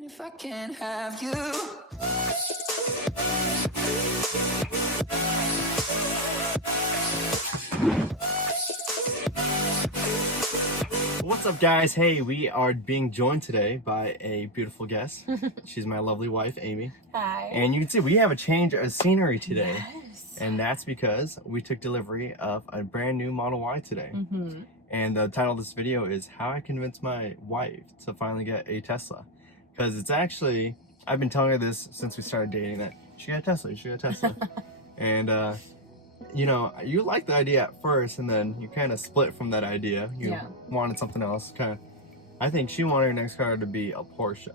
If I can't have you. What's up, guys? Hey, we are being joined today by a beautiful guest. She's my lovely wife, Amy. Hi. And you can see we have a change of scenery today. Yes. And that's because we took delivery of a brand new Model Y today. Mm-hmm. And the title of this video is How I Convinced My Wife to Finally Get a Tesla. Because it's actually, I've been telling her this since we started dating, that she got a Tesla, you should get a Tesla. And, you know, you liked the idea at first, and then you kind of split from that idea. You wanted something else. I think she wanted her next car to be a Porsche.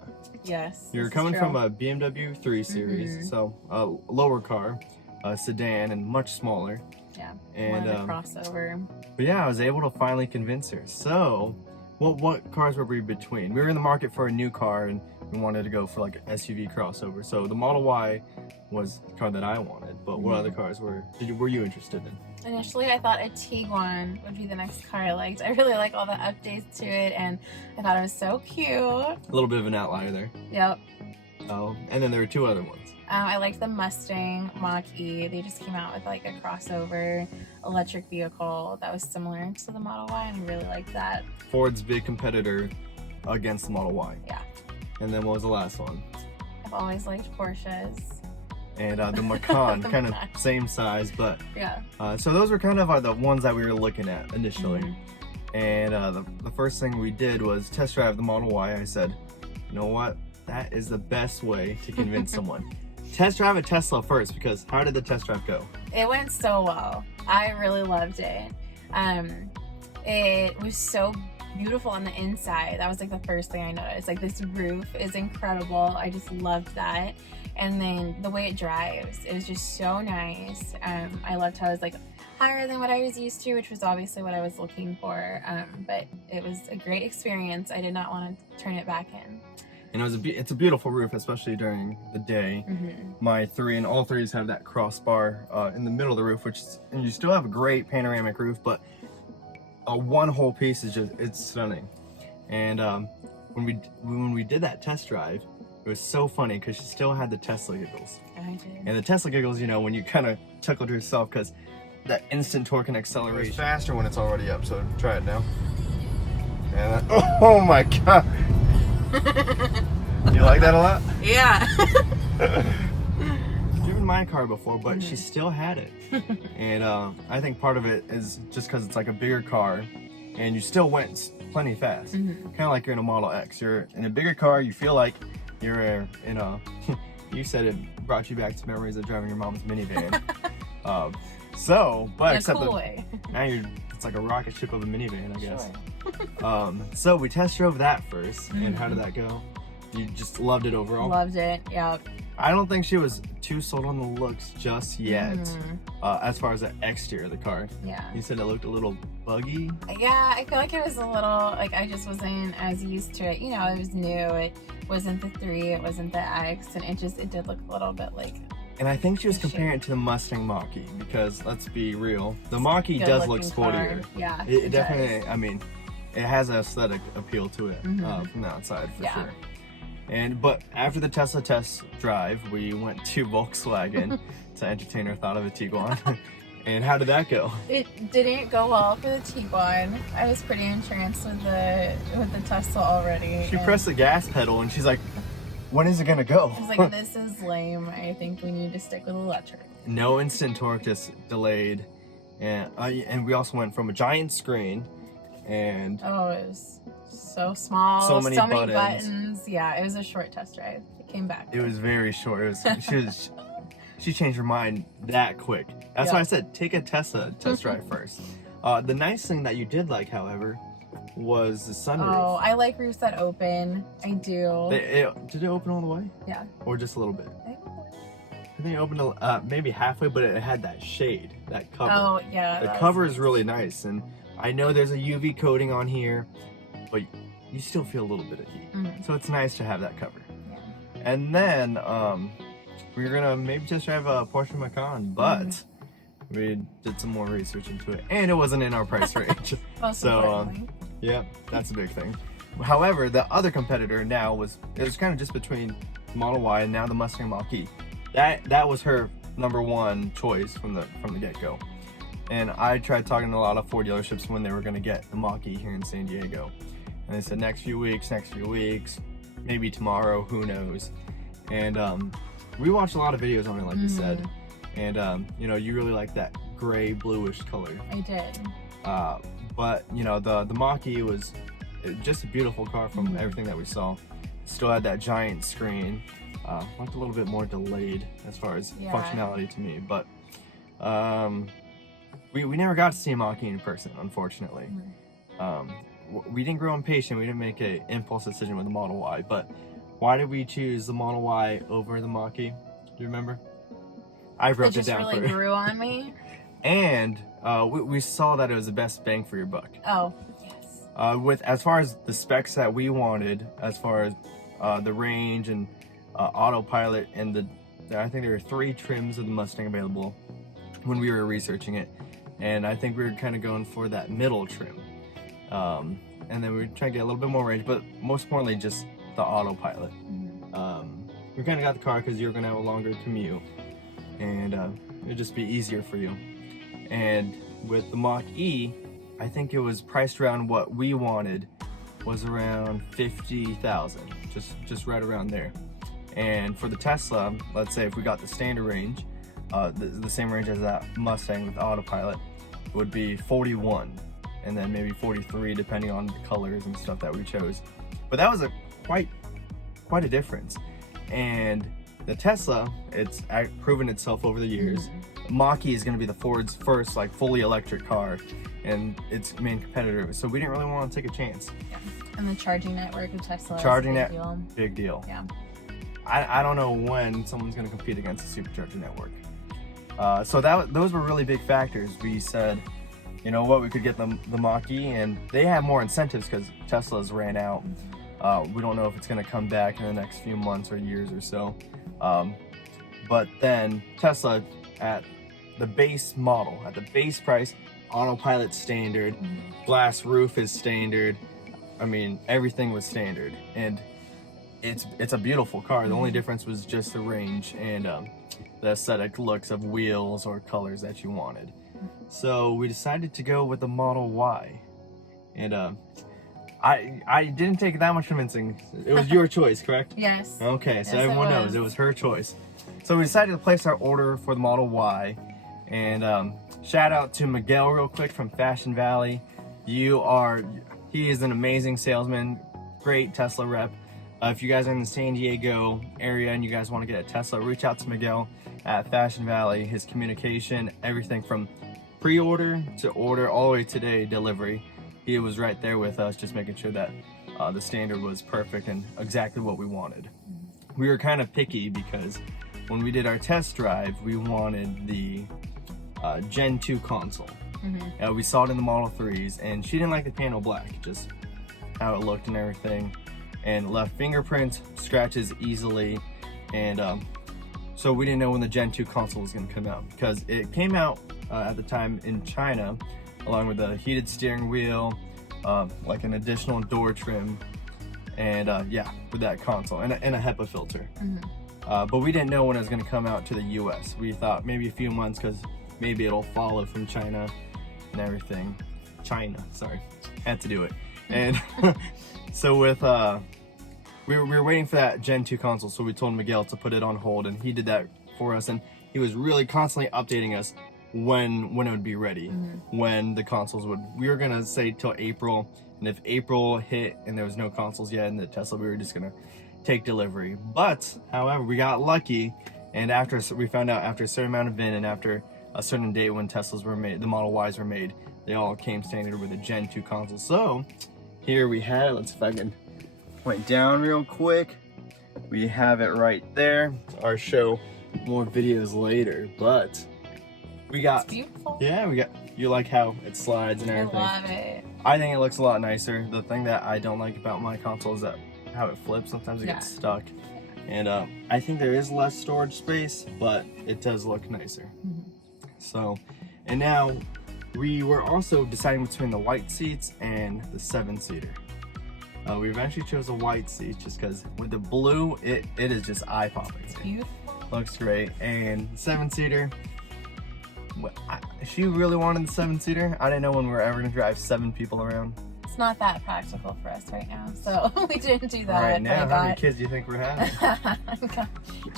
Yes. You're coming from a BMW 3 Series, so a lower car, a sedan, and much smaller. Yeah. And a crossover. But yeah, I was able to finally convince her. So, what cars were we between? We were in the market for a new car, and we wanted to go for like an SUV crossover. So the Model Y was the car that I wanted. But what other cars were you interested in? Initially, I thought a Tiguan would be the next car I liked. I really like all the updates to it, and I thought it was so cute. A little bit of an outlier there. Yep. Oh, and then there were two other ones. I liked the Mustang Mach-E. They just came out with like a crossover electric vehicle that was similar to the Model Y, and I really liked that. Ford's big competitor against the Model Y. Yeah. And then what was the last one? I've always liked Porsches. And the Macan, kind of same size, but yeah. So those were kind of the ones that we were looking at initially. And the first thing we did was test drive the Model Y. I said, you know what? That is the best way to convince someone. Test drive a Tesla first, because how did the test drive go? It went so well. I really loved it. It was so beautiful on the inside. That was like the first thing I noticed. Like, this roof is incredible. I just loved that. And then the way it drives, it was just so nice. I loved how it was like higher than what I was used to, which was obviously what I was looking for. But it was a great experience. I did not want to turn it back in. And it's a beautiful roof, especially during the day. My all threes have that crossbar in the middle of the roof, and you still have a great panoramic roof, but one whole piece is it's stunning. And when we did that test drive, it was so funny because she still had the Tesla giggles. I did. And the Tesla giggles, you know, when you kind of chuckled to yourself, because that instant torque and acceleration. It's faster when it's already up, so try it now. And oh my god! You like that a lot? Yeah. Driven my car before, but she still had it. And I think part of it is just because it's like a bigger car, and you still went plenty fast. Kind of like you're in a Model X. You're in a bigger car, you feel like you're in a, you said it brought you back to memories of driving your mom's minivan. But except cool way. Now it's like a rocket ship of a minivan, I guess. Sure. So we test drove that first, and how did that go? You just loved it overall? Loved it, yeah. I don't think she was too sold on the looks just yet, as far as the exterior of the car. Yeah. You said it looked a little buggy? Yeah, I feel like it was a little, like, I just wasn't as used to it. You know, it was new. It wasn't the 3, it wasn't the X, and it did look a little bit like... And I think she was comparing it to the Mustang Mach-E, because let's be real, the Mach-E does look sportier. Car. Yeah, it definitely does. I mean, it has an aesthetic appeal to it from the outside, for sure. But after the Tesla test drive, we went to Volkswagen to entertain our thought of a Tiguan. And how did that go? It didn't go well for the Tiguan. I was pretty entranced with the Tesla already. She pressed the gas pedal and she's like, when is it gonna go? I was like, this is lame. I think we need to stick with electric. No instant torque, just delayed. And we also went from a giant screen and... Oh, it was so small. So many buttons. Yeah, it was a short test drive. It came back. It was very short. She changed her mind that quick. That's why I said, take a Tesla test drive first. The nice thing that you did like, however, was the sunroof. Oh, I like roofs that open. I do. Did it open all the way? Yeah. Or just a little bit? I think it opened maybe halfway, but it had that shade, that cover. Oh, yeah. The cover is really nice, and I know there's a UV coating on here, but you still feel a little bit of heat. So it's nice to have that cover. Yeah. And then we were gonna maybe just drive a Porsche Macan, but we did some more research into it, and it wasn't in our price range. So yeah, that's a big thing. However, the other competitor now was kind of just between the Model Y and now the Mustang Mach-E. That was her number one choice from the get-go. And I tried talking to a lot of Ford dealerships when they were going to get the Mach-E here in San Diego. And they said next few weeks, maybe tomorrow, who knows. And we watched a lot of videos on it, like you said. And you know, you really like that gray bluish color. I did. But you know, the Mach-E was just a beautiful car from everything that we saw. Still had that giant screen. Looked a little bit more delayed as far as functionality to me, but we never got to see a Mach-E in person, unfortunately. We didn't grow impatient. We didn't make an impulse decision with the Model Y. But why did we choose the Model Y over the Mach-E? Do you remember? I wrote it down really for you. grew on me. And we saw that it was the best bang for your buck. Oh, yes. With as far as the specs that we wanted, as far as the range and autopilot, and I think there were 3 trims of the Mustang available when we were researching it, and I think we were kind of going for that middle trim. And then we were trying to get a little bit more range, but most importantly, just the autopilot. We kind of got the car because you were going to have a longer commute, and it'd just be easier for you. And with the Mach-E, I think it was priced around what we wanted, was around $50,000, just right around there. And for the Tesla, let's say if we got the standard range, the same range as that Mustang with autopilot, it would be 41, and then maybe 43 depending on the colors and stuff that we chose. But that was quite a difference. And the Tesla, it's proven itself over the years. Mach-E is going to be the Ford's first like fully electric car, and its main competitor. So we didn't really want to take a chance. Yeah. And the charging network of Tesla Charging is a big deal. Big deal. Yeah. I don't know when someone's going to compete against the supercharging network. So those were really big factors. We said, you know what, we could get the Mach-E, and they have more incentives because Tesla's ran out. We don't know if it's going to come back in the next few months or years or so. But then Tesla, at the base model, at the base price, autopilot standard, glass roof is standard. I mean, everything was standard, and it's a beautiful car. The only difference was just the range and the aesthetic looks of wheels or colors that you wanted. So we decided to go with the Model Y, and I didn't take that much convincing. It was your choice, correct? Yes. Okay, so Yes, everyone knows it was her choice. So we decided to place our order for the Model Y, and shout out to Miguel real quick from Fashion Valley. He is an amazing salesman, great Tesla rep. If you guys are in the San Diego area and you guys want to get a Tesla, reach out to Miguel at Fashion Valley. His communication, everything from pre-order to order all the way today delivery, he was right there with us, just making sure that the standard was perfect and exactly what we wanted. We were kind of picky because when we did our test drive, we wanted the Gen 2 console. We saw it in the Model 3s, and she didn't like the panel black, just how it looked and everything, and left fingerprints, scratches easily, and so we didn't know when the Gen 2 console was going to come out, because it came out at the time in China, along with a heated steering wheel, like an additional door trim, and yeah, with that console, and a HEPA filter. But we didn't know when it was going to come out to the US. We thought maybe a few months, because maybe it'll follow from China and everything. China, sorry, had to do it. And so with we were waiting for that Gen 2 console, so we told Miguel to put it on hold, and he did that for us, and he was really constantly updating us when it would be ready, when the consoles would. We were gonna say till April, and if April hit and there was no consoles yet in the Tesla, we were just gonna take delivery. But however, we got lucky, and we found out after a certain amount of VIN and after a certain date when Teslas were made, the Model Ys were made, they all came standard with a Gen 2 console. So here we have, let's see if I can point down real quick. We have it right there. I'll show more videos later, but we got, it's beautiful. Yeah, you like how it slides and everything. I love it. I think it looks a lot nicer. The thing that I don't like about my console is that how it flips. Sometimes it gets stuck. And I think there is less storage space, but it does look nicer. So, and now we were also deciding between the white seats and the 7-seater. We eventually chose a white seat just because with the blue, it is just eye-popping. It's beautiful. Looks great. And 7-seater, she really wanted the 7-seater. I didn't know when we were ever gonna drive 7 people around. It's not that practical for us right now, so we didn't do that. Right now, how many kids do you think we're having?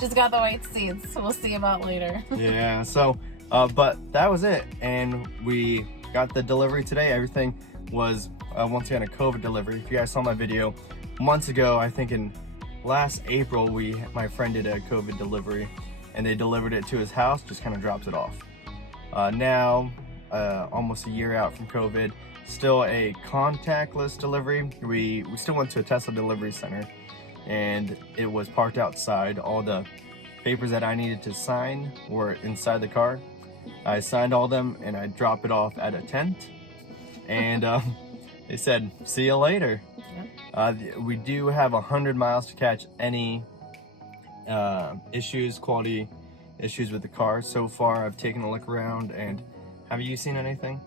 Just got the white seats. We'll see about later. Yeah, so, but that was it. And we got the delivery today. Everything was, once again, a COVID delivery. If you guys saw my video months ago, I think in last April, my friend did a COVID delivery and they delivered it to his house, just kind of dropped it off. Now, almost a year out from COVID, still a contactless delivery. We still went to a Tesla delivery center and it was parked outside. All the papers that I needed to sign were inside the car. I signed all them and I dropped it off at a tent and they said, see you later. Yep. We do have 100 miles to catch any quality issues with the car. So far, I've taken a look around and have you seen anything?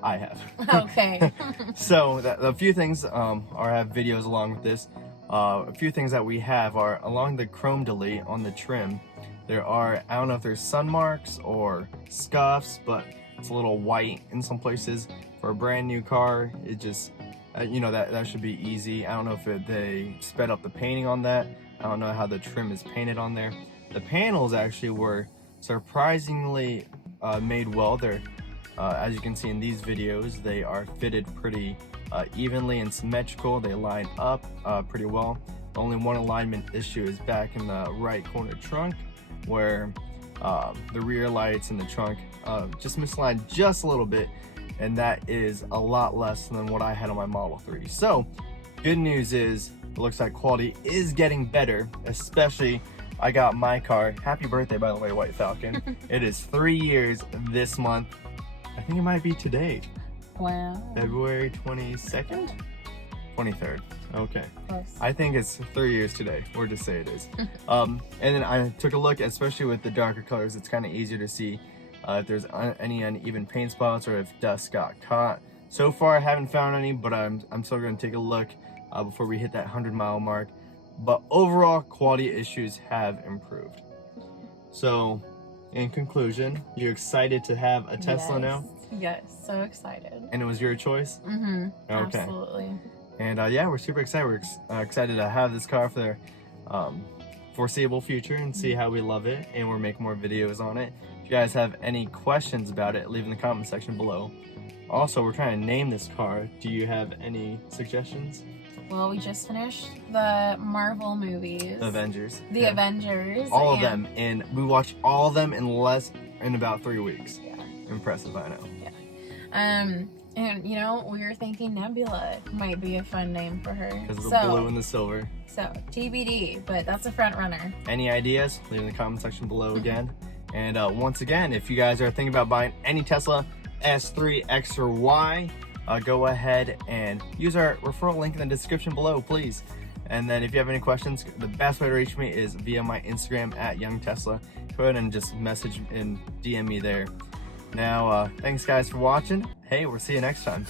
I have. Okay. So a few things I have videos along with this. A few things that we have are along the chrome delete on the trim. There are, I don't know if there's sun marks or scuffs, but it's a little white in some places. For a brand new car, it just, that should be easy. I don't know if they sped up the painting on that. I don't know how the trim is painted on there. The panels actually were surprisingly made well. They're, as you can see in these videos, they are fitted pretty evenly and symmetrical. They line up pretty well. The only one alignment issue is back in the right corner trunk, where the rear lights in the trunk just misaligned just a little bit, and that is a lot less than what I had on my Model 3. So good news is it looks like quality is getting better, especially I got my car. Happy birthday, by the way, White Falcon. It is 3 years this month. I think it might be today. Wow. February 22nd? 23rd. Okay. Close. I think it's 3 years today. We'll just say it is. And then I took a look, especially with the darker colors, it's kind of easier to see if there's any uneven paint spots or if dust got caught. So far, I haven't found any, but I'm still going to take a look before we hit that 100-mile mark. But overall, quality issues have improved. So, in conclusion, you're excited to have a Tesla now? Yes, so excited. And it was your choice? Mm-hmm. Okay. Absolutely. And yeah, we're super excited. We're excited to have this car for the foreseeable future and see how we love it. And we're making more videos on it. If you guys have any questions about it, leave in the comment section below. Also, we're trying to name this car. Do you have any suggestions? Well, we just finished the Marvel movies. Avengers. The Avengers. All of them. And we watched all of them in about 3 weeks. Yeah. Impressive, I know. Yeah. And we were thinking Nebula might be a fun name for her. Because of the blue and the silver. So, TBD, but that's a front runner. Any ideas? Leave in the comment section below again. And once again, if you guys are thinking about buying any Tesla S3, X, or Y, go ahead and use our referral link in the description below, please. And then if you have any questions, the best way to reach me is via my Instagram at YoungTesla. Go ahead and just message and DM me there. Now, thanks guys for watching. Hey, we'll see you next time.